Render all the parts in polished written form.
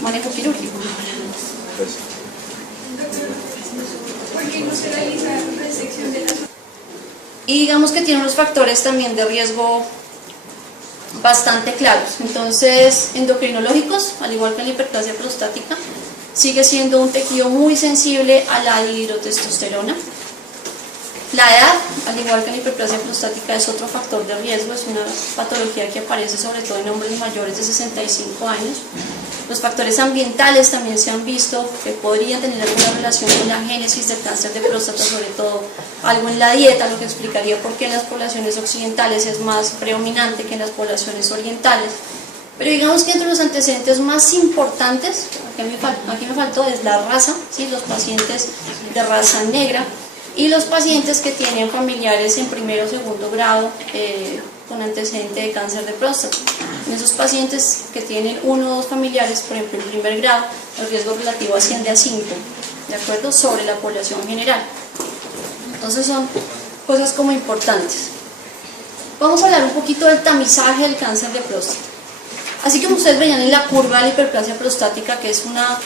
manejo quirúrgico. ¿Por qué no se realiza resección de la zona? Y digamos que tiene unos factores también de riesgo bastante claros. Entonces, endocrinológicos, al igual que la hiperplasia prostática, sigue siendo un tejido muy sensible a la dihidrotestosterona. La edad, al igual que la hiperplasia prostática, es otro factor de riesgo, es una patología que aparece sobre todo en hombres mayores de 65 años. Los factores ambientales también se han visto que podrían tener alguna relación con la génesis del cáncer de próstata, sobre todo algo en la dieta, lo que explicaría por qué en las poblaciones occidentales es más predominante que en las poblaciones orientales. Pero digamos que entre los antecedentes más importantes, aquí me faltó, es la raza, ¿sí? Los pacientes de raza negra y los pacientes que tienen familiares en primero o segundo grado con antecedente de cáncer de próstata. En esos pacientes que tienen uno o dos familiares, por ejemplo en primer grado, el riesgo relativo asciende a 5, ¿de acuerdo? Sobre la población general. Entonces son cosas como importantes. Vamos a hablar un poquito del tamizaje del cáncer de próstata. Así como ustedes veían en la curva de la hiperplasia prostática, que es una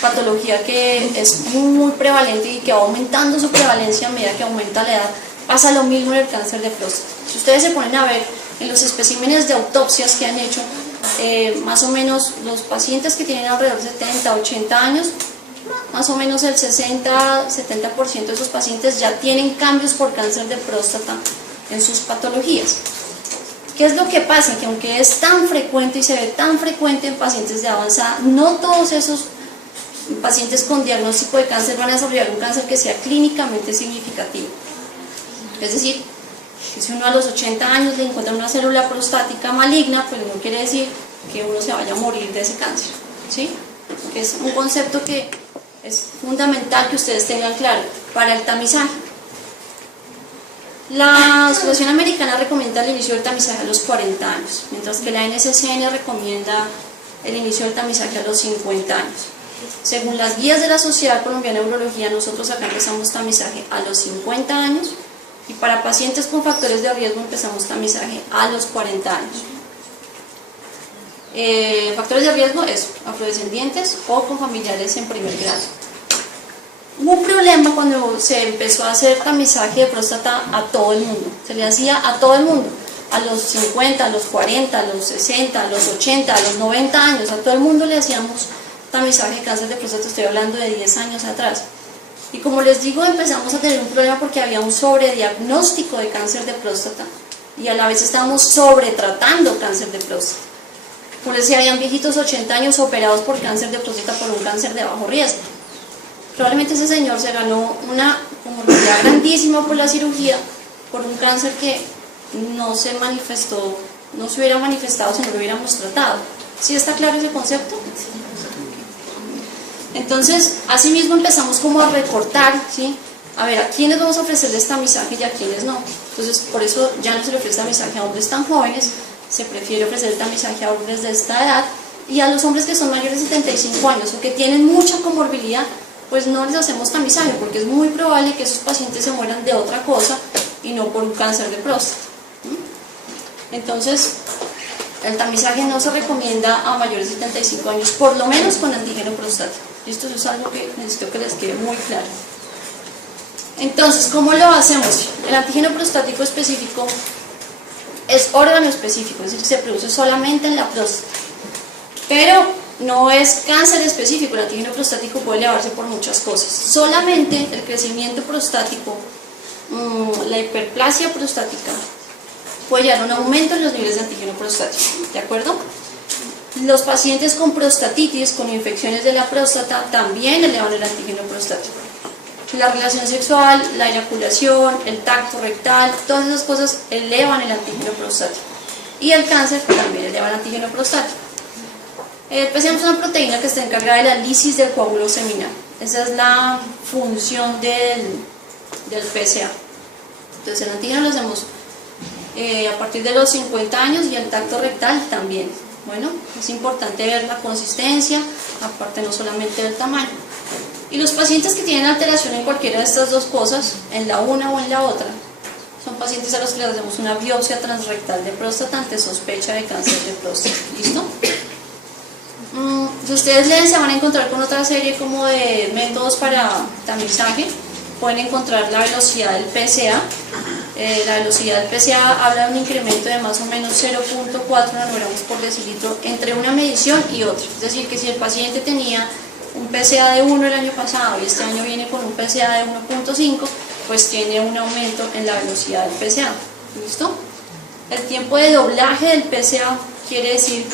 patología que es muy prevalente y que va aumentando su prevalencia a medida que aumenta la edad, pasa lo mismo en el cáncer de próstata. Si ustedes se ponen a ver en los especímenes de autopsias que han hecho, más o menos los pacientes que tienen alrededor de 70, 80 años, más o menos el 60-70% de esos pacientes ya tienen cambios por cáncer de próstata en sus patologías. ¿Qué es lo que pasa? Que aunque es tan frecuente y se ve tan frecuente en pacientes de avanzada, no todos esos pacientes con diagnóstico de cáncer van a desarrollar un cáncer que sea clínicamente significativo. Es decir, que si uno a los 80 años le encuentra una célula prostática maligna, pues no quiere decir que uno se vaya a morir de ese cáncer, ¿sí? Que es un concepto que es fundamental que ustedes tengan claro para el tamizaje. La Asociación Americana recomienda el inicio del tamizaje a los 40 años, mientras que la NCCN recomienda el inicio del tamizaje a los 50 años. Según las guías de la Sociedad Colombiana de Urología, nosotros acá empezamos tamizaje a los 50 años y para pacientes con factores de riesgo empezamos tamizaje a los 40 años. Factores de riesgo es afrodescendientes o con familiares en primer grado. Hubo un problema cuando se empezó a hacer tamizaje de próstata a todo el mundo, se le hacía a todo el mundo, a los 50, a los 40, a los 60, a los 80, a los 90 años, a todo el mundo le hacíamos tamizaje de cáncer de próstata, estoy hablando de 10 años atrás. Y como les digo, empezamos a tener un problema porque había un sobrediagnóstico de cáncer de próstata y a la vez estábamos sobretratando cáncer de próstata. Como les decía, habían viejitos 80 años operados por cáncer de próstata por un cáncer de bajo riesgo. Probablemente ese señor se ganó una comorbilidad grandísima por la cirugía, por un cáncer que no se manifestó, no se hubiera manifestado si no lo hubiéramos tratado. ¿Sí está claro ese concepto? Entonces, así mismo empezamos como a recortar, ¿sí? A ver, a quiénes vamos a ofrecerles tamizaje y a quiénes no. Entonces, por eso ya no se le ofrece tamizaje a hombres tan jóvenes, se prefiere ofrecer el tamizaje a hombres de esta edad, y a los hombres que son mayores de 75 años o que tienen mucha comorbilidad, pues no les hacemos tamizaje porque es muy probable que esos pacientes se mueran de otra cosa y no por un cáncer de próstata. Entonces, el tamizaje no se recomienda a mayores de 75 años, por lo menos con antígeno prostático. Y esto es algo que necesito que les quede muy claro. Entonces, ¿cómo lo hacemos? El antígeno prostático específico es órgano específico, es decir, se produce solamente en la próstata. Pero no es cáncer específico, el antígeno prostático puede elevarse por muchas cosas. Solamente el crecimiento prostático, la hiperplasia prostática, puede llevar a un aumento en los niveles de antígeno prostático, ¿de acuerdo? Los pacientes con prostatitis, con infecciones de la próstata, también elevan el antígeno prostático. La relación sexual, la eyaculación, el tacto rectal, todas esas cosas elevan el antígeno prostático. Y el cáncer también eleva el antígeno prostático. El PSA es una proteína que está encargada de la lisis del coágulo seminal. Esa es la función del PSA. Entonces el antígeno lo hacemos a partir de los 50 años y el tacto rectal también. Bueno, es importante ver la consistencia, aparte no solamente del tamaño. Y los pacientes que tienen alteración en cualquiera de estas dos cosas, en la una o en la otra, son pacientes a los que les hacemos una biopsia transrectal de próstata ante sospecha de cáncer de próstata. ¿Listo? Si ustedes leen, se van a encontrar con otra serie como de métodos para tamizaje. Pueden encontrar la velocidad del PSA. La velocidad del PSA habla de un incremento de más o menos 0.4 nanogramos por decilitro entre una medición y otra. Es decir, que si el paciente tenía un PSA de 1 el año pasado y este año viene con un PSA de 1.5, pues tiene un aumento en la velocidad del PSA. ¿Listo? El tiempo de doblaje del PSA quiere decir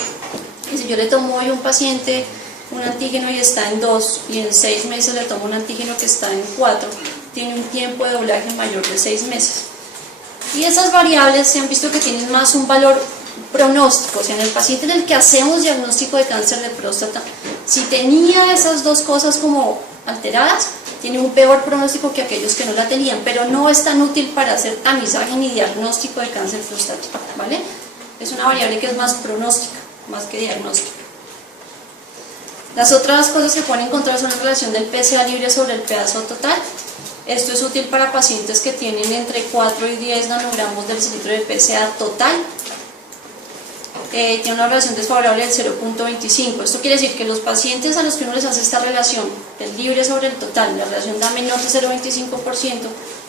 que si yo le tomo hoy a un paciente un antígeno y está en 2 y en 6 meses le tomo un antígeno que está en 4, tiene un tiempo de doblaje mayor de 6 meses. Y esas variables se han visto que tienen más un valor pronóstico, o sea, en el paciente en el que hacemos diagnóstico de cáncer de próstata, si tenía esas dos cosas como alteradas, tiene un peor pronóstico que aquellos que no la tenían, pero no es tan útil para hacer tamizaje ni diagnóstico de cáncer prostático, ¿vale? Es una variable que es más pronóstica, más que diagnóstica. Las otras cosas que pueden encontrar son la relación del PSA libre sobre el pedazo total. Esto es útil para pacientes que tienen entre 4 y 10 nanogramos del decilitro de PSA total. Tiene una relación desfavorable del 0.25. Esto quiere decir que los pacientes a los que uno les hace esta relación, el libre sobre el total, la relación da menor de 0.25%,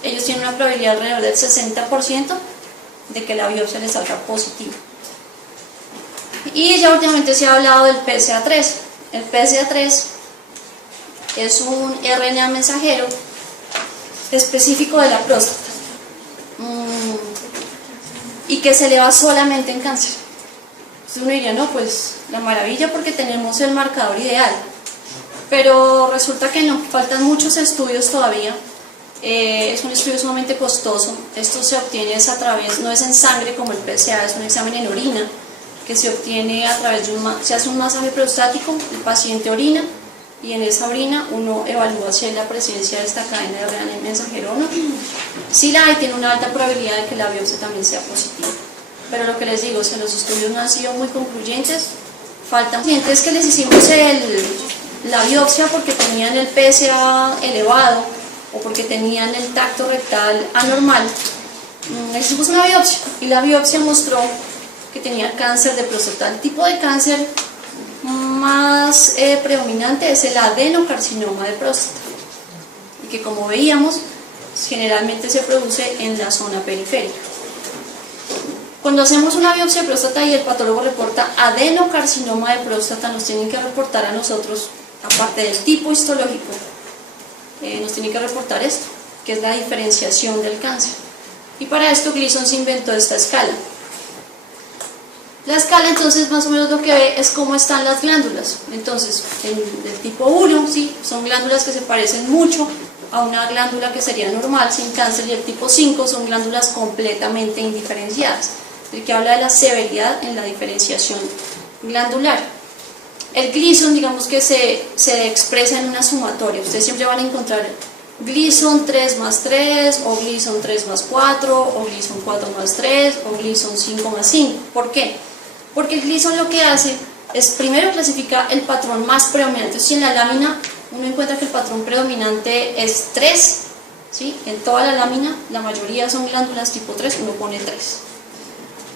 ellos tienen una probabilidad alrededor del 60% de que la biopsia les salga positiva. Y ya últimamente se ha hablado del PSA3. El PSA3 es un RNA mensajero específico de la próstata y que se eleva solamente en cáncer. Entonces uno diría, no, pues la maravilla porque tenemos el marcador ideal, pero resulta que no, faltan muchos estudios todavía. Es un estudio sumamente costoso. Esto se obtiene a través, no es en sangre como el PSA, es un examen en orina que se obtiene a través de se hace un masaje prostático, el paciente orina y en esa orina uno evalúa si hay la presencia de esta cadena de RNA mensajero o no. Si la hay, tiene una alta probabilidad de que la biopsia también sea positiva. Pero lo que les digo, si los estudios no han sido muy concluyentes, faltan pacientes que les hicimos la biopsia porque tenían el PSA elevado o porque tenían el tacto rectal anormal. Les hicimos una biopsia y la biopsia mostró que tenía cáncer de próstata. El tipo de cáncer más predominante es el adenocarcinoma de próstata y que, como veíamos, generalmente se produce en la zona periférica. Cuando hacemos una biopsia de próstata y el patólogo reporta adenocarcinoma de próstata, nos tienen que reportar a nosotros, aparte del tipo histológico, nos tienen que reportar esto, que es la diferenciación del cáncer. Y para esto Gleason se inventó esta escala. La escala, entonces, más o menos lo que ve es cómo están las glándulas. Entonces, del tipo 1, ¿sí?, son glándulas que se parecen mucho a una glándula que sería normal sin cáncer, y el tipo 5 son glándulas completamente indiferenciadas, el que habla de la severidad en la diferenciación glandular. El Gleason, digamos que se expresa en una sumatoria. Ustedes siempre van a encontrar Gleason 3 más 3, o Gleason 3 más 4, o Gleason 4 más 3, o Gleason 5 más 5. ¿Por qué? Porque el Gleason lo que hace es primero clasifica el patrón más predominante. Si en la lámina uno encuentra que el patrón predominante es 3, ¿sí?, en toda la lámina la mayoría son glándulas tipo 3, uno pone 3.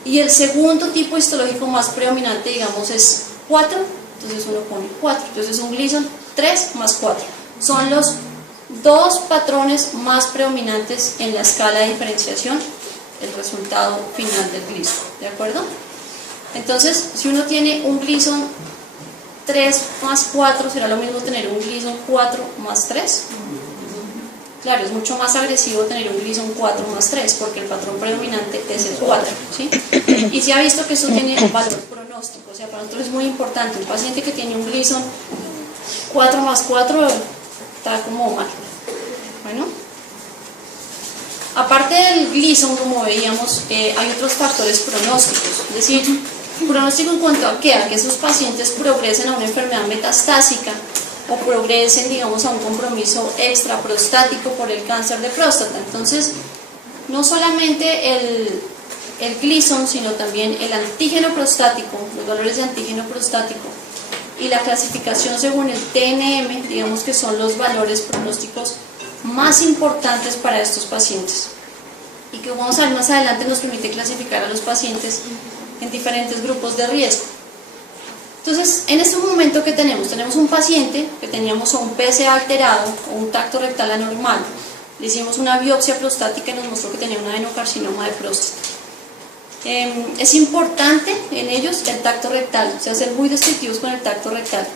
Y el segundo tipo histológico más predominante, digamos, es 4, entonces uno pone 4. Entonces es un Gleason 3 más 4. Son los dos patrones más predominantes en la escala de diferenciación, el resultado final del Gleason, ¿de acuerdo? Entonces, si uno tiene un Gleason 3 más 4, será lo mismo tener un Gleason 4 más 3. Claro, es mucho más agresivo tener un Gleason 4 más 3 porque el patrón predominante es el 4, ¿sí? Y se ha visto que esto tiene valor pronóstico, o sea, para nosotros es muy importante. Un paciente que tiene un Gleason 4 más 4 está como mal. Bueno, aparte del Gleason, como veíamos, hay otros factores pronósticos, es decir, pronóstico en cuanto a qué, a que esos pacientes progresen a una enfermedad metastásica o progresen, digamos, a un compromiso extraprostático por el cáncer de próstata. Entonces, no solamente el Gleason, sino también el antígeno prostático, los valores de antígeno prostático y la clasificación según el TNM, digamos que son los valores pronósticos más importantes para estos pacientes, y que vamos a ver más adelante nos permite clasificar a los pacientes en diferentes grupos de riesgo. Entonces, en este momento que tenemos un paciente que teníamos un PSA alterado o un tacto rectal anormal. Le hicimos una biopsia prostática y nos mostró que tenía un adenocarcinoma de próstata. Es importante en ellos el tacto rectal, o sea, ser muy descriptivos con el tacto rectal.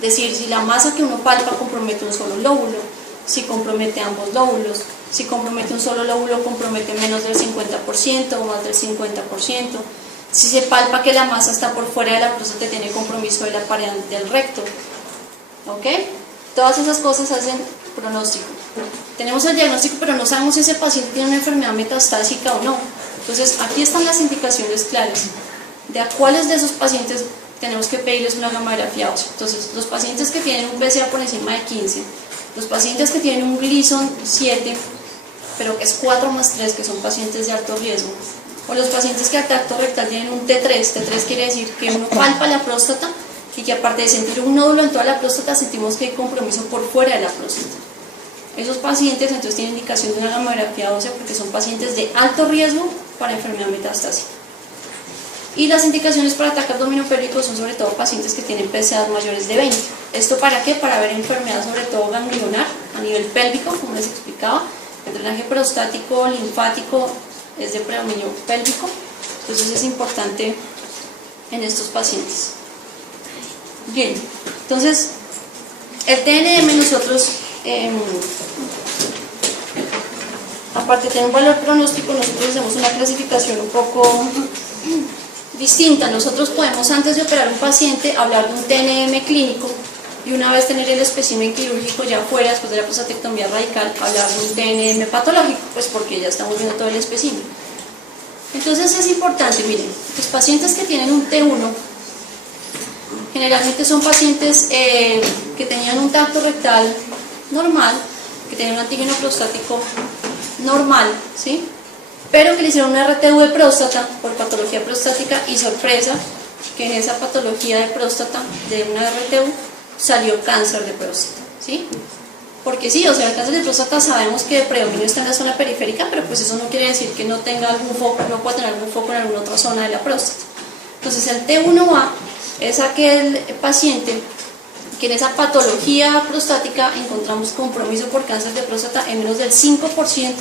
Decir, si la masa que uno palpa compromete un solo lóbulo, si compromete ambos lóbulos, si compromete un solo lóbulo compromete menos del 50% o más del 50%, si se palpa que la masa está por fuera de la próstata tiene compromiso de la pared del recto, ¿ok? Todas esas cosas hacen pronóstico. Tenemos el diagnóstico pero no sabemos si ese paciente tiene una enfermedad metastásica o no. Entonces aquí están las indicaciones claras de a cuáles de esos pacientes tenemos que pedirles una gamografía ósea. Entonces los pacientes que tienen un PSA por encima de 15, los pacientes que tienen un Gleason 7 pero que es 4+3, que son pacientes de alto riesgo, o los pacientes que al tacto rectal tienen un T3 quiere decir que uno palpa la próstata y que aparte de sentir un nódulo en toda la próstata sentimos que hay compromiso por fuera de la próstata. Esos pacientes entonces tienen indicación de una gamografía ósea porque son pacientes de alto riesgo para enfermedad metastásica. Y las indicaciones para ataque abdominopélvico son sobre todo pacientes que tienen PSA mayores de 20. ¿Esto para qué? Para ver enfermedad sobre todo ganglionar a nivel pélvico, como les explicaba. El drenaje prostático, linfático es de predominio pélvico, entonces es importante en estos pacientes. Bien, entonces el TNM nosotros, aparte de tener un valor pronóstico, nosotros hacemos una clasificación un poco distinta. Nosotros podemos, antes de operar un paciente, hablar de un TNM clínico y una vez tener el espécimen quirúrgico ya fuera, después de la prostatectomía radical, hablar de un TNM patológico, pues porque ya estamos viendo todo el espécimen. Entonces es importante, miren, los pacientes que tienen un T1 generalmente son pacientes que tenían un tacto rectal normal, que tenían un antígeno prostático normal, ¿sí? Pero que le hicieron una RTU de próstata por patología prostática y sorpresa que en esa patología de próstata de una RTU salió cáncer de próstata, ¿sí? Porque sí, o sea, el cáncer de próstata sabemos que el predominio está en la zona periférica, pero pues eso no quiere decir que no tenga algún foco, no pueda tener algún foco en alguna otra zona de la próstata. Entonces el T1A es aquel paciente que en esa patología prostática encontramos compromiso por cáncer de próstata en menos del 5%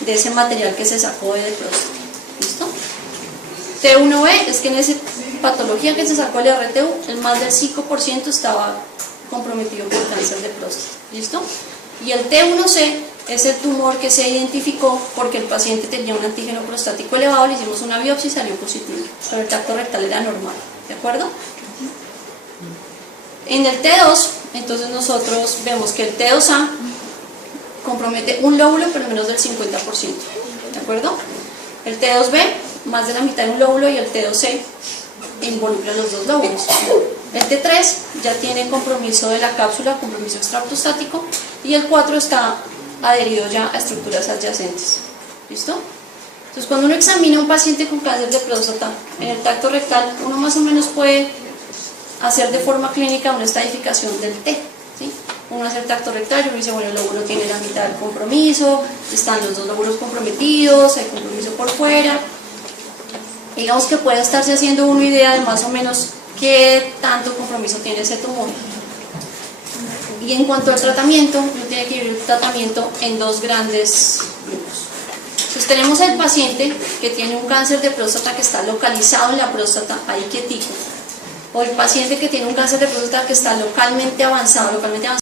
de ese material que se sacó de próstata. ¿Listo? T1B es que en esa patología que se sacó el RTU, el más del 5% estaba comprometido por cáncer de próstata. ¿Listo? Y el T1C es el tumor que se identificó porque el paciente tenía un antígeno prostático elevado, le hicimos una biopsia y salió positivo, pero el tacto rectal era normal. ¿De acuerdo? En el T2, entonces nosotros vemos que el T2A compromete un lóbulo pero menos del 50%. ¿De acuerdo? El T2B, más de la mitad de un lóbulo, y el T2C involucra los dos lóbulos. El T3 ya tiene compromiso de la cápsula, compromiso extraprostático, y el 4 está adherido ya a estructuras adyacentes. ¿Listo? Entonces, cuando uno examina a un paciente con cáncer de próstata en el tacto rectal, uno más o menos puede hacer de forma clínica una estadificación del T, ¿sí? Uno hace el tacto rectal y uno dice, bueno, el lóbulo tiene la mitad del compromiso, están los dos lóbulos comprometidos, hay compromiso por fuera. Digamos que puede estarse haciendo una idea de más o menos qué tanto compromiso tiene ese tumor. Y en cuanto al tratamiento, uno tiene que ir el tratamiento en dos grandes grupos. Entonces tenemos al paciente que tiene un cáncer de próstata que está localizado en la próstata, ahí quietico, o el paciente que tiene un cáncer de próstata que está localmente avanzado